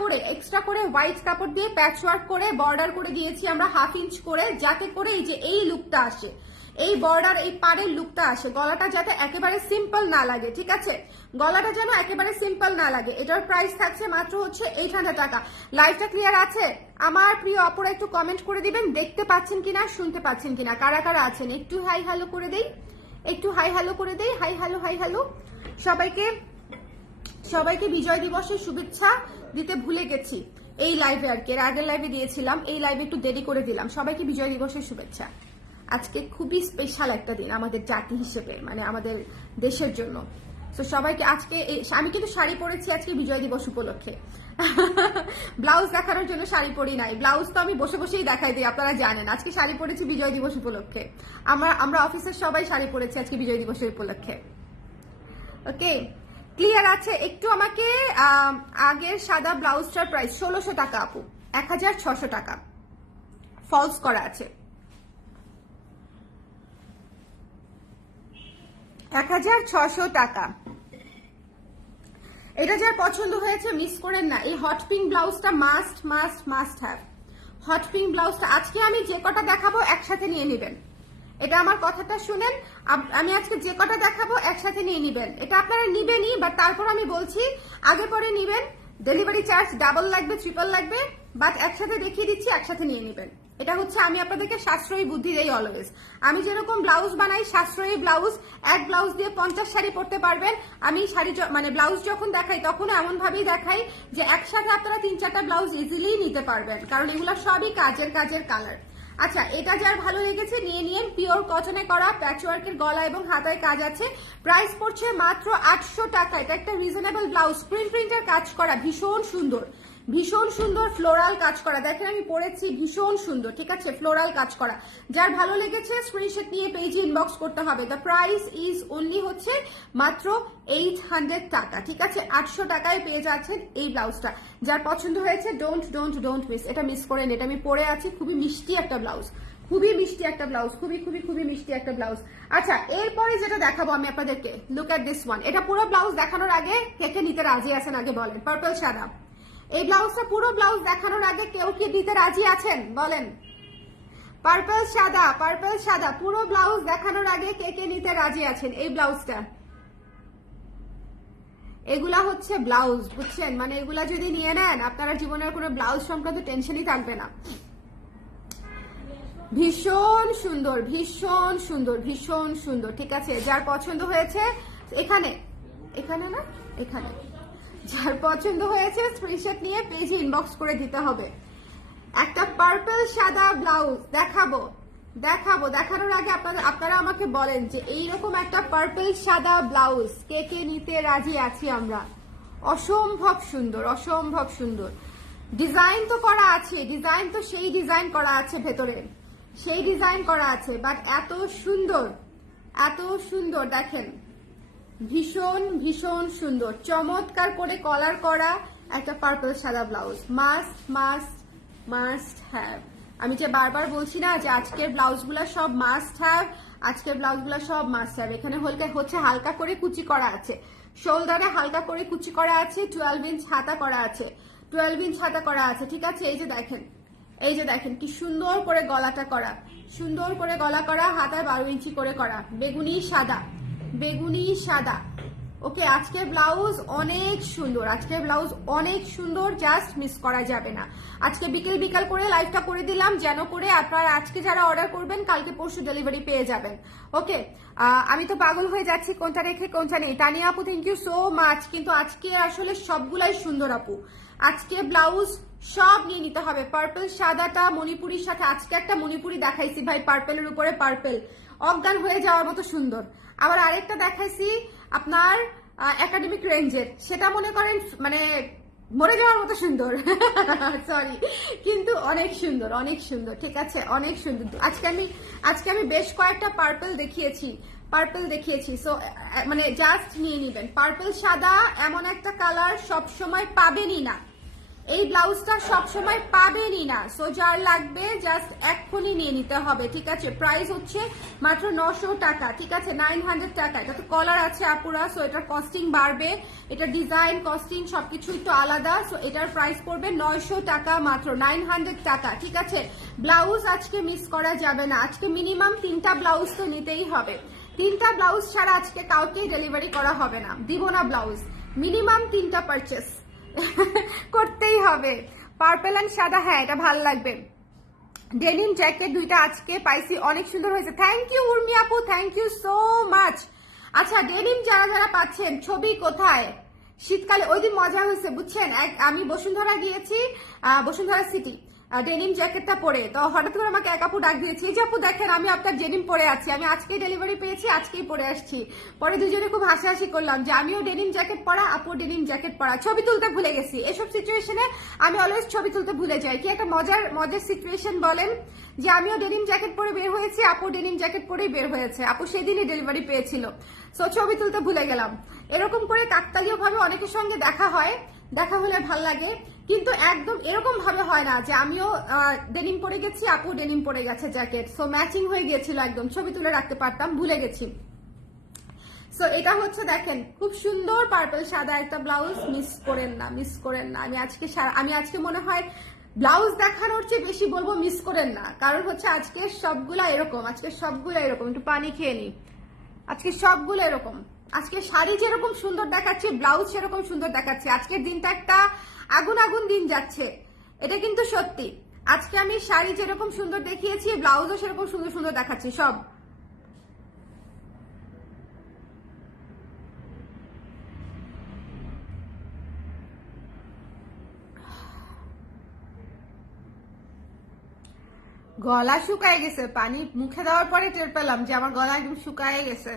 করে হোয়াইট কাপড় দিয়ে প্যাচওয়ার্ক করে বর্ডার করে দিয়েছি আমরা 1/2 ইঞ্চ করে, যাতে করে এই যে এই লুকটা আসে, এই বর্ডার এই পাড়ের লুকটা আসে। গলাটা যাতে একেবারে সিম্পল না লাগে, ঠিক আছে, গলাটা যেন একেবারে সিম্পল না লাগে। এটার প্রাইস থাকছে মাত্র হচ্ছে 800 টাকা। লাইভটা ক্লিয়ার আছে? আমার প্রিয় অপরা একটু কমেন্ট করে দিবেন দেখতে পাচ্ছেন কিনা, শুনতে পাচ্ছেন কিনা, কারা কারা আছেন একটু হাই হ্যালো করে দেই, একটু হাই হ্যালো করে দেই। হাই হ্যালো সবাইকে বিজয় দিবসের শুভেচ্ছা দিতে ভুলে গেছি এই লাইভে, আর কি এর আগের লাইভে দিয়েছিলাম, এই লাইভে একটু দেরি করে দিলাম। সবাইকে বিজয় দিবসের শুভেচ্ছা। আজকে খুবই স্পেশাল একটা দিন আমাদের জাতি হিসেবে, মানে আমাদের দেশের জন্য। তো সবাইকে আজকে আমি কিন্তু শাড়ি পরেছি আজকে বিজয় দিবস উপলক্ষে। ব্লাউজ দেখানোর জন্য শাড়ি পরি নাই, ব্লাউজ তো আমি বসে বসেই দেখাই দিই, আপনারা জানেন। আজকে শাড়ি পরেছি বিজয় দিবস উপলক্ষে। আমরা অফিসের সবাই শাড়ি পরেছি আজকে বিজয় দিবসের উপলক্ষে। ওকে, ক্লিয়ার আছে? একটু আমাকে আগের সাদা ব্লাউজটার প্রাইস 1600 টাকা আপু, 1600 টাকা ফলস করা আছে। 1600 টাকা। এটা যার পছন্দ হয়েছে মিস করেন না। এই হট পিঙ্ক ব্লাউজটা মাস্ট হ্যাভ। হট পিঙ্ক ব্লাউজটা আজকে আমি যে কটা দেখাবো একসাথে নিয়ে নেবেন। এটা আমার কথাটা শুনেন, আমি আজকে যে কটা দেখাবো একসাথে নিয়ে নিবেন। এটা আপনারা নিবেনই, বাট তারপর আমি বলছি আগে পরে নিবেন, ডেলিভারি চার্জ ডাবল লাগবে, ট্রিপল লাগবে, বাট একসাথে দেখিয়ে দিচ্ছি, একসাথে নিয়ে নিবেন। এটা হচ্ছে আমি আপনাদেরকে সাশ্রয়ী বুদ্ধি দেই অলওয়েজ। আমি যেরকম ব্লাউজ বানাই সাশ্রয়ী ব্লাউজ, এক ব্লাউজ দিয়ে 50 শাড়ি পরতে পারবেন। আমি শাড়ি মানে ব্লাউজ যখন দেখাই তখন এমন ভাবেই দেখাই যে একসাথে আপনারা 3-4টা ব্লাউজ ইজিলি নিতে পারবেন, কারণ এগুলো সবই কাজের কালার। আচ্ছা, এটা যার ভালো লেগেছে নিয়ে নিন। পিওর কটনে করা প্যাচওয়ার্কের গলা এবং হাতায় কাজ আছে। প্রাইস পড়ছে মাত্র 800 টাকা। এটা একটা রিজনেবল ব্লাউজ, প্রিন্টের কাজ করা, ভীষণ সুন্দর ফ্লোরাল কাজ করা। দেখেন আমি পরেছি, ভীষণ সুন্দর, ঠিক আছে, ফ্লোরাল কাজ করা। যার ভালো লেগেছে স্ক্রিনশট নিয়ে পেজে ইনবক্স করতে হবে। দ্য প্রাইস ইজ অনলি হচ্ছে মাত্র 800 টাকা, ঠিক আছে। 800 টাকায় পেয়ে যাচ্ছেন এই ব্লাউজটা। যার পছন্দ হয়েছে ডোন্ট মিস, এটা মিস করেন। এটা আমি পরে আছি, খুবই মিষ্টি একটা ব্লাউজ, খুবই মিষ্টি একটা ব্লাউজ। আচ্ছা, এরপরে যেটা দেখাবো আমি আপনাদেরকে, লুক এট দিস ওয়ান। এটা পুরো ব্লাউজ দেখানোর আগে কে নিতে রাজি আছেন আগে বলেন। পার্পল সাদা, এই ব্লাউজটা পুরো ব্লাউজ দেখানোর আগে কেউ কি দিতে রাজি আছেন বলেন? পার্পল সাদা পুরো ব্লাউজ দেখানোর আগে কে নিতে রাজি আছেন এই ব্লাউজটা? এগুলা হচ্ছে ব্লাউজ, বুঝছেন, মানে এগুলা যদি নিয়ে নেন আপনারা জীবনের কোনো ব্লাউজ সংক্রান্ত টেনশনই থাকবে না। ভীষণ সুন্দর, ঠিক আছে। যার পছন্দ হয়েছে এখানে যার পছন্দ হয়েছে স্ক্রিনশট নিয়ে পেজে ইনবক্স করে দিতে হবে। একটা পার্পল সাদা ব্লাউজ দেখানোর আগে আপনারা আমাকে বলেন যে এইরকম একটা পার্পল সাদা ব্লাউজ কে নিতে রাজি আছি আমরা। অসম্ভব সুন্দর ডিজাইন তো করা আছে, ডিজাইন তো সেই ডিজাইন করা আছে ভেতরে, সেই ডিজাইন করা আছে, বাট এত সুন্দর দেখেন, ভীষণ সুন্দর, চমৎকার করে কলার করা একটা পার্পল সাদা ব্লাউজ। Must have. আমি যে বারবার বলছি না যে আজকের ব্লাউজগুলো সব মাস্ট হ্যাভ। এখানে হচ্ছে হালকা করে কুচি করা আছে, শোল্ডারে হালকা করে কুচি করা আছে, 12 ইঞ্চ হাতা করা আছে, ঠিক আছে। এই যে দেখেন কি সুন্দর করে গলাটা করা, গলা করা, হাতায় 12 ইঞ্চি করে করা, বেগুনি সাদা। ওকে, আজকের ব্লাউজ অনেক সুন্দর, জাস্ট মিস করা যাবে না। আজকে বিকেল করে লাইভটা করে দিলাম, যেন করে আপনারা আজকে যারা অর্ডার করবেন কালকে পরশু ডেলিভারি পেয়ে যাবেন। ওকে, আমি তো পাগল হয়ে যাচ্ছি কোনটা রেখে কোনটা নেই। তানিয়া আপু থ্যাংক ইউ সো মাচ। কিন্তু আজকে আসলে সবগুলাই সুন্দর আপু, আজকে ব্লাউজ সব নিয়ে নিতে হবে। পার্পল সাদাটা মণিপুরির সাথে, আজকে একটা মণিপুরি দেখাইছি ভাই, পার্পেলের উপরে পার্পেল, অজ্ঞান হয়ে যাওয়ার মতো সুন্দর। আবার আরেকটা দেখাইছি আপনার একাডেমিক রেঞ্জের, সেটা মনে করেন মানে মরে যাওয়ার মতো সুন্দর। সরি, কিন্তু অনেক সুন্দর, ঠিক আছে, অনেক সুন্দর। আজকে আমি বেশ কয়েকটা পার্পল দেখিয়েছি, সো মানে জাস্ট নিয়ে নিবেন। পার্পল সাদা এমন একটা কালার সব সময় পাবেনই না, এই ব্লাউজটা সবসময় পাবেনই না, সো যার লাগবে জাস্ট এক্ষুনি নিয়ে নিতে হবে, ঠিক আছে। প্রাইস হচ্ছে মাত্র 900 টাকা, ঠিক আছে, 900 টাকা। এটা তো কলার আছে আপুরা, সো এটার কস্টিং বাড়বে, এটা ডিজাইন কস্টিং সবকিছু একটু আলাদা, সো এটার প্রাইস পড়বে 900 টাকা, মাত্র 900 টাকা, ঠিক আছে। ব্লাউজ আজকে মিস করা যাবে না, আজকে মিনিমাম 3টা ব্লাউজ তো নিতেই হবে। 3টা ব্লাউজ ছাড়া আজকে কাউকেই ডেলিভারি করা হবে না, দিব না ব্লাউজ, মিনিমাম 3টা পারচেস করতেই হবে। পার্পল এন্ড সাদা, হ্যাঁ এটা ভালো লাগবে। ডেনিম জ্যাকেট দুইটা আজকে পাইছি, অনেক সুন্দর হয়েছে। থ্যাংক ইউ উর্মি আপু, থ্যাংক ইউ সো মাচ। আচ্ছা ডেনিম যারা যারা পাচ্ছেন, ছবি কোথায়? শীতকালে ওই দিন মজা হয়েছে বুঝছেন, আমি বসুন্ধরা গিয়েছি, বসুন্ধরা সিটি, ডেনিম জ্যাকেটটা পরে, তো হঠাৎ করে আমাকে এক আপু ডাক দিয়েছি, এই যে আপু দেখেন আমি আপনার ডেনিম পরে আছি, আমি আজকেই ডেলিভারি পেয়েছি, আজকেই পরে আসছি। পরে দুজনে খুব হাসাহাসি করলাম যে আমিও ডেনিম জ্যাকেট পরা, আপু ডেনিম জ্যাকেট পরা, ছবি তুলতে ভুলে গেছি। এসব সিচুয়েশনে আমি অলওয়েজ ছবি তুলতে ভুলে যাই, কি একটা মজার সিচুয়েশন বলেন, যে আমিও ডেনিম জ্যাকেট পরে বের হয়েছি, আপু ডেনিম জ্যাকেট পরেই বের হয়েছে, আপু সেদিনই ডেলিভারি পেয়েছিল, সো ছবি তুলতে ভুলে গেলাম। এরকম করে কাকতালীয় ভাবে অনেকের সঙ্গে দেখা হয়, দেখা হলে ভাল লাগে, কিন্তু একদম এরকম ভাবে হয় না যে আমিও ডেনিম পরে গেছি, আপু ডেনিম পরে গেছে জ্যাকেট, সো ম্যাচিং হয়ে গিয়েছিল, একদম ছবি তুলে রাখতে পারতাম, ভুলে গেছি। সো এটা হচ্ছে দেখেন খুব সুন্দর পার্পল সাদা একটা ব্লাউজ, মিস করেন না, মিস করেন না। আমি আজকে মনে হয় ব্লাউজ দেখানোর চেয়ে বেশি বলবো মিস করেন না, কারণ হচ্ছে আজকে সবগুলা এরকম, একটু পানি খেয়ে নি, আজকে সবগুলো এরকম। আজকে শাড়ি যেরকম সুন্দর দেখাচ্ছে, ব্লাউজ সেরকম সুন্দর দেখাচ্ছে, আজকের দিনটা একটা আগুন আগুন দিন যাচ্ছে, এটা কিন্তু সত্যি। আজকে আমি শাড়ি যেরকম সুন্দর দেখিয়েছি, ব্লাউজও সেরকম সুন্দর সুন্দর দেখাচ্ছি সব। গলা শুকায় গেছে, পানি মুখে দেওয়ার পরে টের পেলাম যে আমার গলা একদম শুকায় গেছে।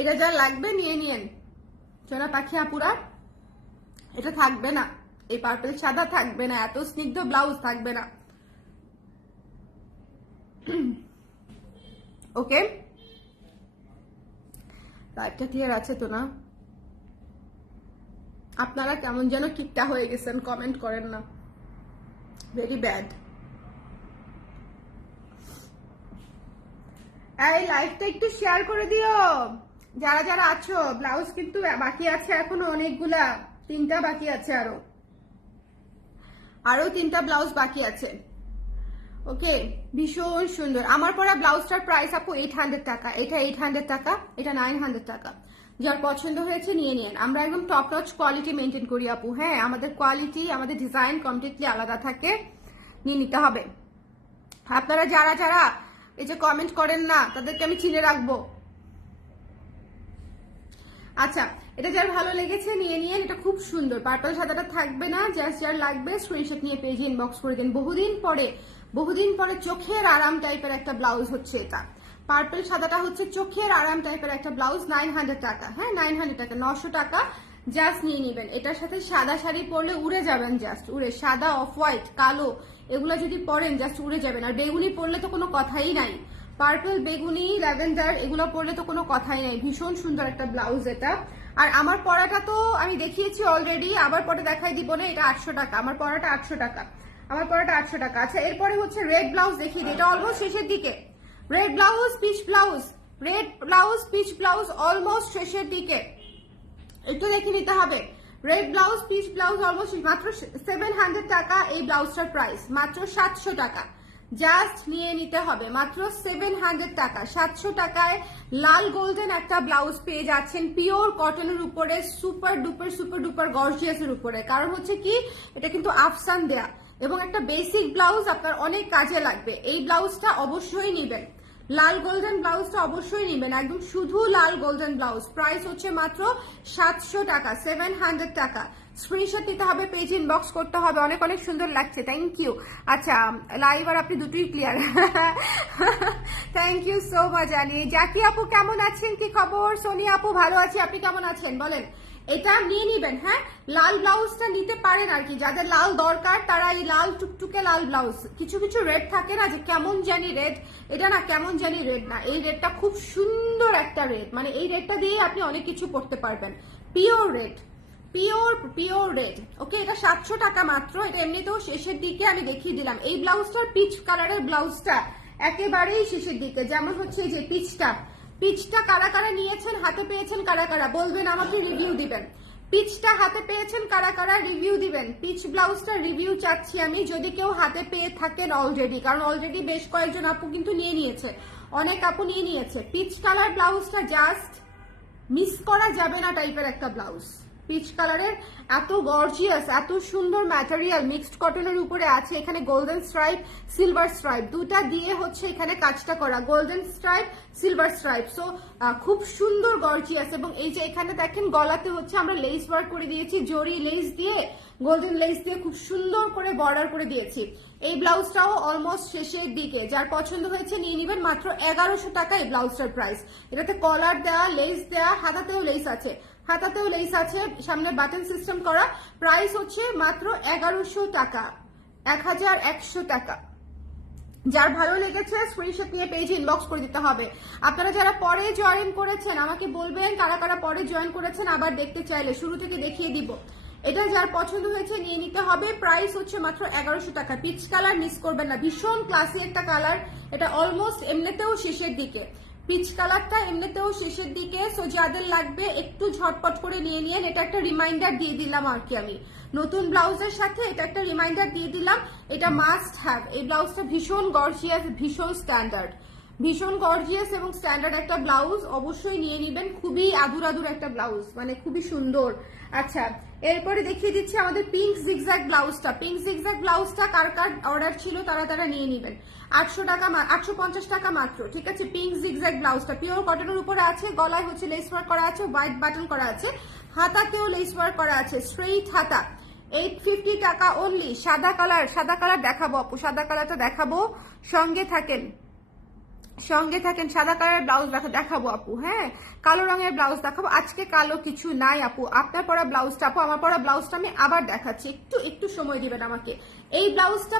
এটা যা লাগবে নিয়ে নিয়েন সোনা পাখি আপুরা, এটা থাকবে না, এই পার্পল সাদা থাকবে না, এত স্নিগ্ধ ব্লাউজ থাকবে না, ওকে। লাইভটা ক্লিয়ার আছে তো না? আপনারা কেমন যেন কিপটা হয়ে গেছেন, কমেন্ট করেন না, ভেরি ব্যাড। এই লাইভটা একটু শেয়ার করে দিও যারা যারা আছো। ব্লাউজ কিন্তু বাকি আছে এখনো অনেকগুলা, 3টা বাকি আছে, আরো 3টা ব্লাউজ বাকি আছে, ওকে। ভীষণ সুন্দর আমার পরা ব্লাউজটার প্রাইস আপু 800 টাকা, এটা 800 টাকা, এটা 900 টাকা। যার পছন্দ হয়েছে নিয়ে নিন, আমরা একদম টপ নচ কোয়ালিটি মেনটেন করি আপু, হ্যাঁ আমাদের কোয়ালিটি, আমাদের ডিজাইন কমপ্লিটলি আলাদা থাকে, নিয়ে নিতে হবে। আপনারা যারা যারা এই যে কমেন্ট করেন না, তাদেরকে আমি চিনে রাখবো। আচ্ছা এটা যার ভালো লেগেছে নিয়ে নিয়ে, এটা খুব সুন্দর, পার্পল সাদাটা থাকবে না, জাস্ট যার লাগবে স্ক্রিনশট নিয়ে পেজে ইনবক্স করে দিন। বহুদিন পরে চোখের আরাম টাইপের একটা ব্লাউজ হচ্ছে এটা, পার্পল সাদাটা হচ্ছে চোখের আরাম টাইপের একটা ব্লাউজ, 900 টাকা, হ্যাঁ 900 টাকা, 900 টাকা জাস্ট নিয়ে নেবেন। এটার সাথে সাদা শাড়ি পরলে উড়ে যাবেন, জাস্ট উড়ে, সাদা অফ হোয়াইট কালো এগুলো যদি পরেন জাস্ট উড়ে যাবেন। আর বেগুনি পরলে তো কোনো কথাই নাই, পার্পল বেগুনি ল্যাভেন্ডার এগুলো পরলে তো কোনো কথাই নাই, ভীষণ সুন্দর একটা ব্লাউজ এটা। আর আমার পরাটা তো আমি দেখিয়েছি অলরেডি, আবার পরে দেখাই দিব না, এটা 800 টাকা, আমার পরাটা 800 টাকা, আমার পরাটা 800 টাকা। আচ্ছা এরপরে হচ্ছে রেড ব্লাউজ দেখিয়ে দিই, এটা অলমোস্ট শেষের দিকে, red blouse piece blouse almost শেষের দিকে, একটু দেখে নিতে হবে। Red blouse piece blouse almost, মাত্র 700 টাকা এই ব্লাউজটার প্রাইস, মাত্র 700 টাকা, জাস্ট নিয়ে নিতে হবে, মাত্র 700 টাকা। 700 টাকায় লাল গোল্ডেন একটা ব্লাউজ পেয়ে যাচ্ছেন, পিওর কটনের উপরে, সুপার ডুপার গর্জিয়াসের উপরে। কারণ হচ্ছে কি এটা কিন্তু আফসান দেয়া এবং একটা বেসিক ব্লাউজ, আপনার অনেক কাজে লাগবে, এই ব্লাউজটা অবশ্যই নিবেন, লাল গোল্ডেন ব্লাউজটা অবশ্যই নেবেন, একদম শুধু লাল গোল্ডেন ব্লাউজ, প্রাইস হচ্ছে মাত্র 700 টাকা, 700 টাকা। স্ক্রিনশট নিতে হবে, পেজ ইনবক্স করতে হবে, অনেক অনেক সুন্দর লাগছে, থ্যাংক ইউ। আচ্ছা লাইভ আর আপনি দুটোই clear, thank you so much. জানি জাকি আপু কেমন আছেন, কি খবর? সোনিয়া আপু ভালো আছি, আপনি কেমন আছেন বলেন? এটা নিয়ে নিবেন। হ্যাঁ, লাল ব্লাউজটা নিতে পারেন আর কি, যাদের লাল দরকার তারা এই লাল টুকটুকে লাল ব্লাউজ। কিছু কিছু রেড থাকে না যে কেমন জানি রেড, এটা না কেমন জানি রেড না, এই রেডটা খুব সুন্দর একটা রেড, মানে এই রেডটা দিয়ে আপনি অনেক কিছু করতে পারবেন। Pure red, pure red. Okay, এটা 700 টাকা মাত্র। এটা এমনিতেও শেষের দিকে আমি দেখিয়ে দিলাম। এই ব্লাউজটার পিচ কালারের ব্লাউজটা একেবারেই শেষের দিকে, যেমন হচ্ছে যে পিচটা কারা কারা নিয়েছেন, হাতে পেয়েছেন কারা কারা বলবেন, আমাকে রিভিউ দিবেন। পিচটা হাতে পেয়েছেন কারা কারা রিভিউ দিবেন। পিচ ব্লাউজটা রিভিউ চাচ্ছি আমি, যদি কেউ হাতে পেয়ে থাকেন অলরেডি, কারণ অলরেডি বেশ কয়েকজন আপু কিন্তু নিয়ে নিয়েছে, অনেক আপু নিয়ে নিয়েছে। পিচ কালার ব্লাউজটা জাস্ট মিস করা যাবে না টাইপের একটা ব্লাউজ। পিচ কালারের এত গর্জিয়াস, এত সুন্দর ম্যাটেরিয়াল, মিক্সড কটনের উপরে আছে। এখানে গোল্ডেন স্ট্রাইপ, সিলভার স্ট্রাইপ দুটা দিয়ে হচ্ছে এখানে কাজটা করা, golden stripe, silver stripe. So খুব সুন্দর গর্জিয়াস। এবং এই যে এখানে দেখেন গলাতে হচ্ছে আমরা লেস ওয়ার্ক করে দিয়েছি, জরি লেস দিয়ে, গোল্ডেন লেস দিয়ে খুব সুন্দর করে বর্ডার করে দিয়েছি। এই ব্লাউজটাও অলমোস্ট শেষের দিকে, যার পছন্দ হয়েছে নিয়ে নিবেন। মাত্র 1100 টাকা এই ব্লাউজটার প্রাইস। এটাতে কলার দেওয়া, লেস দেওয়া, হাতাতেও লেস আছে, হাতাতেও লেস আছে, সামনে বাটন সিস্টেম করা। প্রাইস হচ্ছে মাত্র 1100 টাকা, 1100 টাকা। যার ভালো লেগেছে স্ক্রিনশট নিয়ে পেজে ইনবক্স করে দিতে হবে। আপনারা যারা পরে জয়েন করেছেন আমাকে বলবেন কারা কারা পরে জয়েন করেছেন, আবার দেখতে চাইলে শুরু থেকে দেখিয়ে দিব। এটা যার পছন্দ হয়েছে নিয়ে নিতে হবে। প্রাইস হচ্ছে মাত্র 1100 টাকা। পিচ কালার মিস করবেন না, ভীষণ ক্লাসি একটা কালার। এটা অলমোস্ট এমনিতেও শেষের দিকে, পিচ কালারটা এমনিতেও শেষের দিকে। সো যাদের লাগবে একটু ঝটপট করে নিয়ে নিন। এটা একটা রিমাইন্ডার দিয়ে দিলাম আর কি, আমি নতুন ব্লাউজের সাথে এটা একটা রিমাইন্ডার দিয়ে দিলাম। এটা মাস্ট হ্যাভ। এই ব্লাউজটা ভীষণ গর্জিয়াস, ভীষণ স্ট্যান্ডার্ড, ভীষণ গর্জিয়াস এবং স্ট্যান্ডার্ড একটা ব্লাউজ, অবশ্যই নিয়ে নিবেন। খুবই আদুর আদুর একটা ব্লাউজ, মানে খুবই সুন্দর। আচ্ছা, এরপরে দেখিয়ে দিচ্ছি আমাদের পিঙ্ক জিগজ্যাগ ব্লাউজটা। পিঙ্ক জিগজ্যাগ ব্লাউজটা কার কার অর্ডার ছিল তারা তারা নিয়ে নিবেন। 800 টাকা, 850 টাকা মাত্র। ঠিক আছে, পিঙ্ক জিগজ্যাগ ব্লাউজটা পিওর কটনের উপরে আছে, গলায় হচ্ছে লেস ওয়ার্ক করা আছে, হোয়াইট বাটন করা আছে, হাতাতেও লেস ওয়ার্ক করা আছে, স্ট্রেইট হাতা। 850 টাকা অনলি। সাদা কালার, সাদা কালার দেখাবো আপু, সাদা কালারটা দেখাবো, সঙ্গে থাকেন, সঙ্গে থাকেন। সাদা কালারের ব্লাউজ দেখাবো আপু। হ্যাঁ, কালো রঙের ব্লাউজ দেখাবো। আজকে কালো কিছু নাই আপু, আপনার পরা ব্লাউজটা আপু, আমার পরা ব্লাউজটা আমি আবার দেখাচ্ছি, একটু একটু সময় দিবেন আমাকে। এই ব্লাউজটা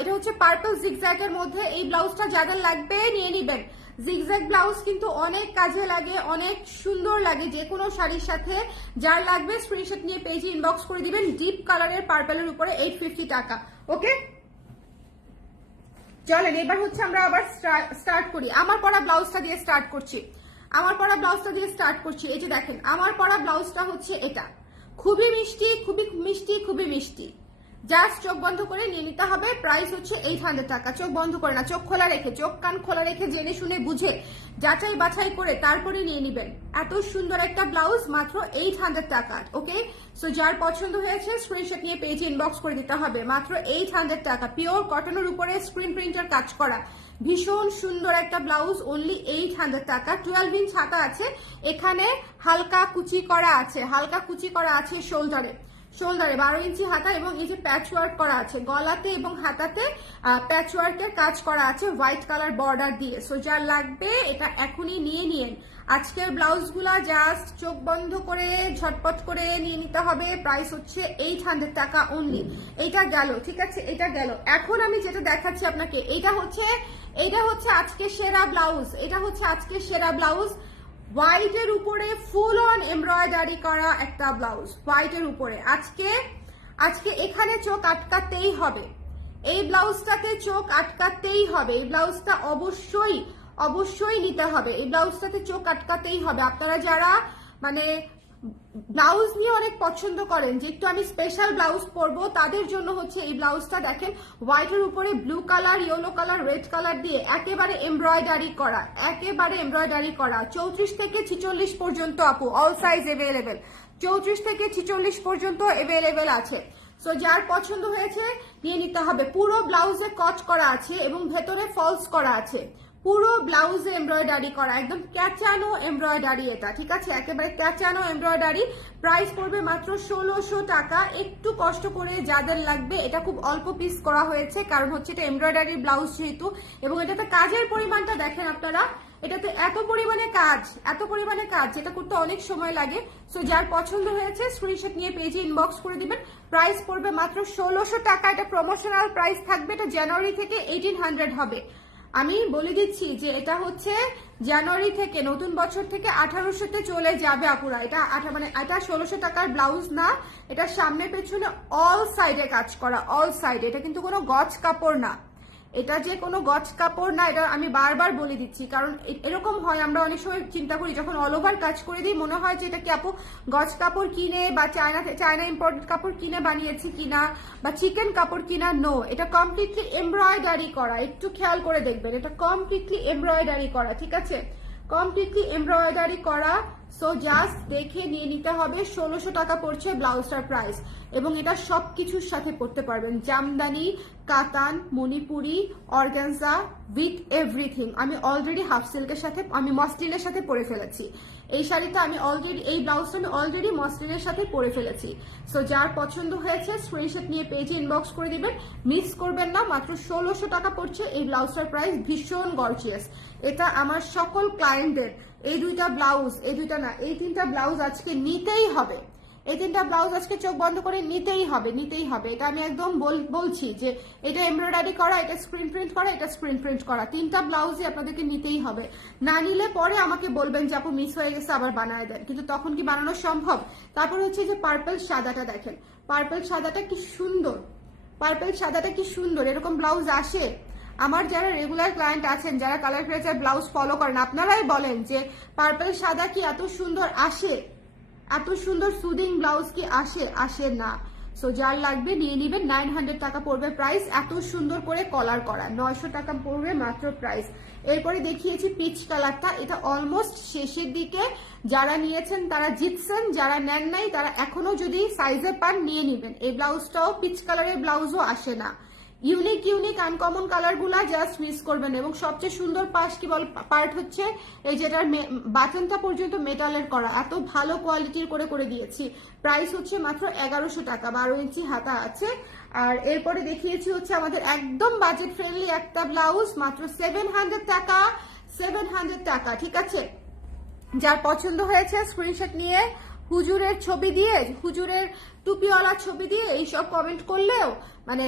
এটা হচ্ছে পার্পল জিগজ্যাগের মধ্যে। এই ব্লাউজটা যাদের লাগবে নিয়ে নিবেন। জিগজ্যাগ ব্লাউজ কিন্তু অনেক কাজে লাগে, অনেক সুন্দর লাগে যে কোনো শাড়ির সাথে। যার লাগবে স্ক্রিনশট নিয়ে পেজে ইনবক্স করে দিবেন। ডিপ কালারের পার্পলের উপরে 850 টাকা। ওকে, চলেন এবার হচ্ছে আমরা আবার স্টার্ট করি। আমার পরা ব্লাউজটা দিয়ে স্টার্ট করছি, আমার পরা ব্লাউজটা দিয়ে স্টার্ট করছি। এই যে দেখেন আমার পরা ব্লাউজটা হচ্ছে এটা, খুবই মিষ্টি, খুবই মিষ্টি, খুবই মিষ্টি। জাস্ট চোখ বন্ধ করে নিয়ে নিতে হবে। প্রাইস হচ্ছে 800 টাকা। চোখ বন্ধ করে না, চোখ খোলা রেখে, চোখ কান খোলা রেখে, জেনে শুনে বুঝে যাচাই বাছাই করে তারপরে নিয়ে নিবেন। এত সুন্দর একটা ব্লাউজ মাত্র 800 টাকা। ওকে, সো যার পছন্দ হয়েছে স্ক্রিনশট নিয়ে পেজে ইনবক্স করে দিতে হবে। মাত্র 800 টাকা। পিওর কটনের উপরে স্ক্রিন প্রিন্টের কাজ করা, ভীষণ সুন্দর একটা ব্লাউজ, অনলি 800 টাকা। 12 ইঞ্চ হাতা আছে, এখানে হালকা কুচি করা আছে, হালকা কুচি করা আছে শোল্ডারে, শোল্ডারে 12 ইঞ্চি হাতা। এবং এই যে প্যাচ ওয়ার্ক করা আছে গলাতে এবং হাতাতে, প্যাচ ওয়ার্কের কাজ করা আছে হোয়াইট কালার বর্ডার দিয়ে। সো যার লাগবে এটা এখনই নিয়ে নিন। আজকের ব্লাউজগুলা জাস্ট চোখ বন্ধ করে ঝটপট করে নিয়ে নিতে হবে। প্রাইস হচ্ছে 800 টাকা অনলি। এইটা গেল, ঠিক আছে, এটা গেল। এখন আমি যেটা দেখাচ্ছি আপনাকে, এইটা হচ্ছে আজকে সেরা ব্লাউজ, এটা হচ্ছে আজকে সেরা ব্লাউজ। হোয়াইটের উপরে ফুল অন এমব্রয়ডারি করা একটা ব্লাউজ, হোয়াইটের উপরে। আজকে এখানে চোখ আটকাতেই হবে, এই ব্লাউজটাতে চোখ আটকাতেই হবে। এই ব্লাউজটা অবশ্যই নিতে হবে, এই ব্লাউজটাতে চোখ আটকাতেই হবে। আপনারা যারা মানে ব্লাউজ নিয়ে অনেক পছন্দ করেন যে একটু আমি স্পেশাল ব্লাউজ পরবো, তাদের জন্য হচ্ছে এই ব্লাউজটা। দেখেন হোয়াইটের উপরে blue colour, yellow colour, red colour দিয়ে একেবারে এমব্রয়ডারি করা, একেবারে এমব্রয়ডারি করা। 34 থেকে 46 পর্যন্ত আপু, অল সাইজ এভেলেবেল। 34 থেকে 46 পর্যন্ত এভেলেবেল আছে। সো যার পছন্দ হয়েছে নিয়ে নিতে হবে। পুরো ব্লাউজে কচ করা আছে এবং ভেতরে ফলস করা আছে, পুরো ব্লাউজে এমব্রয়ডারি করা, একদম ক্যাচানো এমব্রয়ডারি এটা। ঠিক আছে, একেবারে ক্যাচানো এমব্রয়ডারি। প্রাইস পড়বে মাত্র 1600 টাকা। একটু কষ্ট করে যাদের লাগবে, এটা খুব অল্প পিস করা হয়েছে কারণ হচ্ছে এটা এমব্রয়ডারি ব্লাউজ যেহেতু, এবং এটাতে কাজের পরিমাণটা দেখেন আপনারা, এটাতে এত পরিমাণে কাজ, যেটা করতে অনেক সময় লাগে। সো যার পছন্দ হয়েছে স্ক্রিনশট নিয়ে পেজে ইনবক্স করে দিবেন। প্রাইস পড়বে মাত্র 1600 টাকা। এটা প্রমোশনাল প্রাইস থাকবে, এটা জানুয়ারি থেকে 1800 হবে। আমি বলে দিচ্ছি যে এটা হচ্ছে জানুয়ারি থেকে, নতুন বছর থেকে 1800-তে চলে যাবে আপুরা। এটা মানে এটা 1600 টাকার ব্লাউজ না, এটা সামনে পেছনে অল সাইডে কাজ করা, অল সাইডে। এটা কিন্তু কোনো গজ কাপড় না, এটা যে কোনো গজ কাপড় না, এটা আমি বারবার বলে দিচ্ছি। কারণ এরকম হয়, আমরা অনেক সময় চিন্তা করি যখন অল ওভার কাজ করে দিই, মনে হয় যে এটা কি আপু গজ কাপড় কিনে বা চায়না ইম্পোর্টেড কাপড় কিনে বানিয়েছি কিনা বা চিকেন কাপড় কিনা। নো, এটা কমপ্লিটলি এমব্রয়ডারি করা। একটু খেয়াল করে দেখবেন, এটা কমপ্লিটলি এমব্রয়ডারি করা, ঠিক আছে, কমপ্লিটলি এমব্রয়ডারি করা। সো জাস্ট দেখে নিয়ে নিতে হবে। 1600 টাকা পড়ছে ব্লাউজটার প্রাইস, এবং এটা সবকিছুর সাথে পরতে পারবেন, জামদানি, কাতান, মণিপুরি, অর্গানজা, উইথ এভরিথিং। আমি অলরেডি হাফ সিল্কের সাথে, আমি মসলিনের সাথে পরে ফেলেছি এই শাড়িটা, আমি অলরেডি এই ব্লাউজটা আমি অলরেডি মসলিনের সাথে পরে ফেলেছি। সো যার পছন্দ হয়েছে স্ক্রিনশট নিয়ে পেজে ইনবক্স করে দিবেন, মিস করবেন না। মাত্র 1600 টাকা পড়ছে এই ব্লাউজটার প্রাইস, ভীষণ গর্জিয়াস। এটা আমার সকল ক্লায়েন্টদের এই দুইটা ব্লাউজ, এই দুইটা না, এই তিনটা ব্লাউজ আজকে নিতেই হবে। এই তিনটা ব্লাউজ আজকে চোখ বন্ধ করে নিতেই হবে, নিতেই হবে। এটা আমি একদম বলছি যে এটা এমব্রয়ডারি করা, এটা স্ক্রিন প্রিন্ট করা, এটা স্ক্রিন প্রিন্ট করা, তিনটা ব্লাউজই আপনাদেরকে নিতেই হবে। না নিলে পরে আমাকে বলবেন যে আপু মিস হয়ে গেছে, আবার বানায় দেন, কিন্তু তখন কি বানানো সম্ভব? তারপর হচ্ছে যে পার্পল সাদাটা দেখেন, পার্পল সাদাটা কি সুন্দর, পার্পল সাদাটা কি সুন্দর। এরকম ব্লাউজ আসে? আমার যারা রেগুলার ক্লায়েন্ট আছেন, যারা কালার প্রেজার ব্লাউজ ফলো করেন, আপনারাই বলেন যে পার্পল সাদা কি এত সুন্দর আসে? এত সুন্দর সুদিং ব্লাউজ কি আসে? আসে না। সো যার লাগবে নিয়ে নিবেন। 900 টাকা পড়বে প্রাইস, এত সুন্দর করে কলার করা। 900 টাকা পড়বে মাত্র প্রাইস। এরপরে দেখিয়েছি পিচ কালারটা, এটা অলমোস্ট শেষের দিকে। যারা নিয়েছেন তারা জিতছেন, যারা নেন নাই তারা এখনো যদি সাইজে পান নিয়ে নিবেন। এই ব্লাউজটাও পিচ কালারের ব্লাউজও আসে না। ইউনিক আনকমন কালার গুলা জাস্ট মিস করবেন। এবং সবচেয়ে সুন্দর পার্ট হচ্ছে এই যেটার বাটনটা পর্যন্ত মেটালের করা, এত ভালো কোয়ালিটির করে দিয়েছি। প্রাইস হচ্ছে মাত্র 1100 টাকা, 12 ইঞ্চি হাতা আছে। আর এরপরে দেখিয়েছি হচ্ছে আমাদের একদম বাজেট ফ্রেন্ডলি একটা ব্লাউজ, মাত্র 700 টাকা, 700 টাকা, ঠিক আছে। যার পছন্দ হয়েছে স্ক্রিনশট নিয়ে হুজুরের ছবি দিয়ে, হুজুরের টুপিওয়ালা ছবি দিয়ে এইসব কমেন্ট করলেও মানে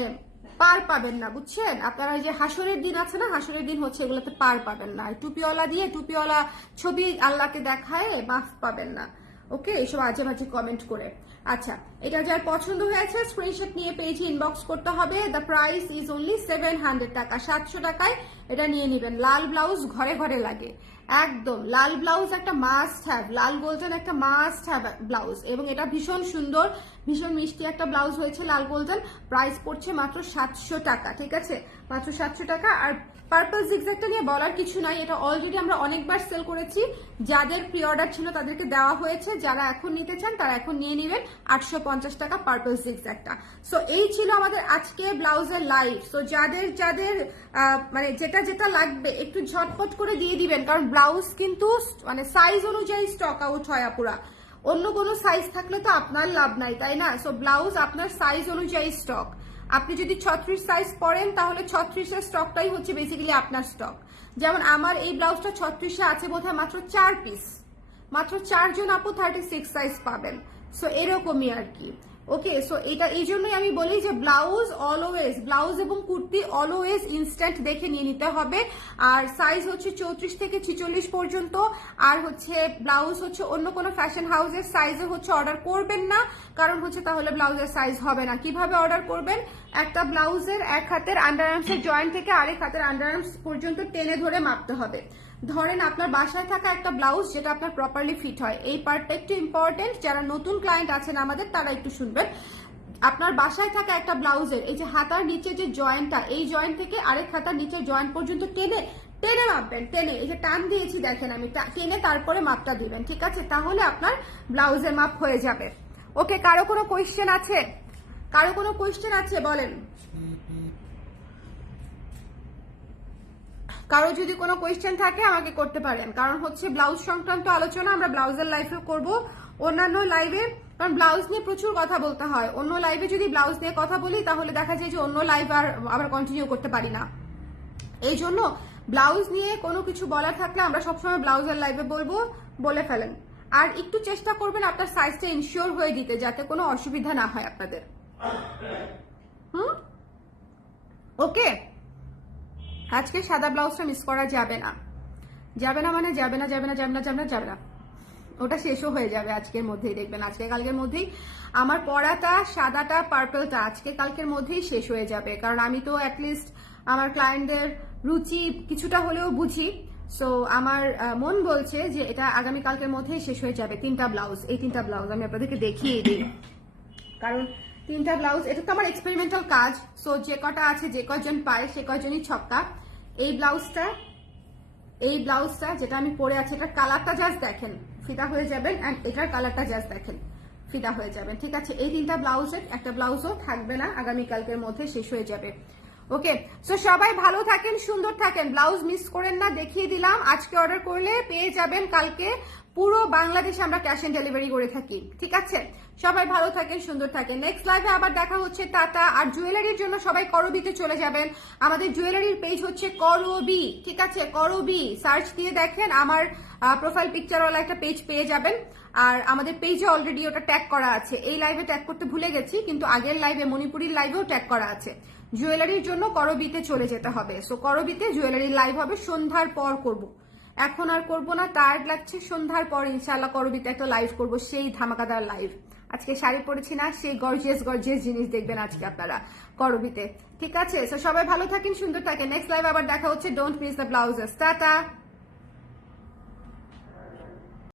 পার পাবেন না, বুঝছেন? আপনারা যে হাসরের দিন আছে না, হাসরের দিন হচ্ছে এগুলোতে পার পাবেন না। টুপিওয়ালা দিয়ে টুপিওয়ালা ছবি আল্লাহকে দেখায় মাফ পাবেন না। ওকে, এইসব আজে বাজে কমেন্ট করে। আচ্ছা, এটা যার পছন্দ হয়েছে স্ক্রিনশট নিয়ে পেজে ইনবক্স করতে হবে। দ্য প্রাইস ইজ অনলি 700 টাকা, 700 টাকায় এটা নিয়ে নেবেন। লাল ব্লাউজ ঘরে ঘরে লাগে, একদম লাল ব্লাউজ একটা মাস্ট হ্যাভ, লাল গোল্ডেন একটা মাস্ট হ্যাভ ব্লাউজ। এবং এটা ভীষণ সুন্দর, ভীষণ মিষ্টি একটা ব্লাউজ হয়েছে লাল গোল্ডেন। প্রাইস পড়ছে মাত্র 700 টাকা, ঠিক আছে, মাত্র 700 টাকা। আর পার্পল জিগজ্যাগটা নিয়ে বলার কিছু নাই, এটা অলরেডি আমরা অনেকবার সেল করেছি। যাদের প্রি অর্ডার ছিল তাদেরকে দেওয়া হয়েছে, যারা এখন নিতে চান তারা এখন নিয়ে নেবেন 850 টাকা পার্পল জিগজ্যাগটা। সো এই ছিল আমাদের আজকে ব্লাউজের লাইভ। সো যাদের মানে যেটা লাগবে একটু ঝটপট করে দিয়ে দিবেন, কারণ ব্লাউজ কিন্তু মানে সাইজ অনুযায়ী স্টক আউট হয় আপুরা। অন্য কোনো সাইজ থাকলে তো আপনার লাভ নাই, তাই না? সো ব্লাউজ আপনার সাইজ অনুযায়ী স্টক। আপনি যদি 36 সাইজ পরেন তাহলে 36-এর স্টকটাই হচ্ছে বেসিক্যালি আপনার স্টক। যেমন আমার এই ব্লাউজটা 36-এ আছে বোধহয় মাত্র 4 পিস, মাত্র 4 জন আপু 36 সাইজ পাবেন। সো এরকমই আর কি। ওকে, সো এটা এই জন্যই আমি বলি যে ব্লাউজ অলওয়েজ, ব্লাউজ এবং কুর্তি অলওয়েজ ইনস্ট্যান্ট দেখে নিয়ে নিতে হবে। আর সাইজ হচ্ছে 34 থেকে 46 পর্যন্ত। আর হচ্ছে ব্লাউজ হচ্ছে অন্য কোনো ফ্যাশন হাউসের সাইজে হচ্ছে অর্ডার করবেন না, কারণ হচ্ছে তাহলে ব্লাউজের সাইজ হবে না। কিভাবে অর্ডার করবেন? একটা ব্লাউজের এক হাতের আন্ডারআর্মসের জয়েন্ট থেকে আরেক হাতের আন্ডারআর্মস পর্যন্ত টেনে ধরে মাপতে হবে। ধরেন আপনার বাসায় থাকা একটা ব্লাউজ যেটা আপনার প্রপারলি ফিট হয়, এই পার্টটা একটু ইম্পর্টেন্ট, যারা নতুন ক্লায়েন্ট আছেন আমাদের তারা একটু শুনবেন। আপনার বাসায় থাকা একটা ব্লাউজের এই যে হাতার নিচে যে জয়েন্টটা, এই জয়েন্ট থেকে আরেক হাতার নিচের জয়েন্ট পর্যন্ত টেনে টেনে মাপবেন। টেনে, এই যে টান দিয়েছি দেখেন আমি, টেনে তারপরে মাপটা দিবেন, ঠিক আছে? তাহলে আপনার ব্লাউজের মাপ হয়ে যাবে। ওকে, কারো কোনো কোয়েশ্চেন আছে? কারো কোনো কোয়েশ্চেন আছে বলেন? কারো যদি কোনো কোয়েশ্চেন থাকে আমাকে করতে পারেন, কারণ হচ্ছে ব্লাউজ সংক্রান্ত আলোচনা আমরা ব্লাউজের লাইভে করব, অন্যান্য লাইভে, কারণ ব্লাউজ নিয়ে প্রচুর কথা বলতে হয়। অন্য লাইভে যদি ব্লাউজ নিয়ে কথা বলি তাহলে দেখা যায় যে অন্য লাইভ আবার কন্টিনিউ করতে পারি না। এই জন্য ব্লাউজ নিয়ে কোনো কিছু বলার থাকলে আমরা সবসময় ব্লাউজের লাইভে বলবো, বলে ফেলেন। আর একটু চেষ্টা করবেন আপনার সাইজটা ইনশিওর হয়ে দিতে, যাতে কোনো অসুবিধা না হয় আপনাদের। ওকে, আজকে সাদা ব্লাউজটা মিস করা যাবে না, যাবে না মানে যাবে না, যাবে না, যাবে না, যাবে না, যাবে না। ওটা শেষও হয়ে যাবে আজকের মধ্যেই, দেখবেন আজকে কালকের মধ্যেই আমার পরাটা সাদাটা পার্পলটা আজকে কালকের মধ্যেই শেষ হয়ে যাবে। কারণ আমি তো অ্যাটলিস্ট আমার ক্লায়েন্টদের রুচি কিছুটা হলেও বুঝি। সো আমার মন বলছে যে এটা আগামী কালকের মধ্যেই শেষ হয়ে যাবে। 3টা ব্লাউজ, এই 3টা ব্লাউজ আমি আপনাদেরকে দেখিয়ে দিই, কারণ 3টা ব্লাউজ এটা তো আমার এক্সপেরিমেন্টাল কাজ। সো যে কটা আছে, যে কজন পায় সে কজনই ছক্কা। এই ব্লাউজটা যেটা আমি পরে আছি, এটার কালারটা জাস্ট দেখেন, ফিদা হয়ে যাবেন। অ্যান্ড এটার কালারটা জাস্ট দেখেন, ফিদা হয়ে যাবেন। ঠিক আছে, এই 3টা ব্লাউজের একটা ব্লাউজও থাকবে না, আগামীকালকের মধ্যে শেষ হয়ে যাবে। ওকে, সো সবাই ভালো থাকেন, সুন্দর থাকেন, ব্লাউজ মিস করেন না, দেখিয়ে দিলাম। আজকে অর্ডার করলে পেয়ে যাবেন কালকে। পুরো বাংলাদেশে আমরা ক্যাশ অন ডেলিভারি করে থাকি। ঠিক আছে, সবাই ভালো থাকেন, সুন্দর থাকেন। নেক্সট লাইভে আবার দেখা হচ্ছে, টাটা। আর জুয়েলারির জন্য সবাই করবিতে চলে যাবেন। আমাদের জুয়েলারির পেজ হচ্ছে করবি। ঠিক আছে, করবি সার্চ দিয়ে দেখেন, আমার প্রোফাইল পিকচারওয়ালা একটা পেজ পেয়ে যাবেন। আর আমাদের পেজে অলরেডি ওটা ট্যাগ করা আছে। এই লাইভে ট্যাগ করতে ভুলে গেছি, কিন্তু আগের লাইভে মণিপুরীর লাইভেও ট্যাগ করা আছে। জুয়েলারির জন্য করবিতে চলে যেতে হবে। সো করবিতে জুয়েলারির লাইভ হবে, সন্ধ্যার পর করব। এখন আর করব না, টায়ার্ড লাগছে। সন্ধ্যার পর ইনশাআল্লাহ করবিতে একটা লাইভ করব, সেই ধামাকাদার লাইভ। আজকে শাড়ি পরেছি না, সেই গর্জিয়াস গর্জিয়াস জিনিস দেখবেন আজকে আপনারা করবিতে। ঠিক আছে, সো সবাই ভালো থাকেন, সুন্দর থাকেন। নেক্সট লাইভ আবার দেখা হচ্ছে। Don't miss the blouses. Tata.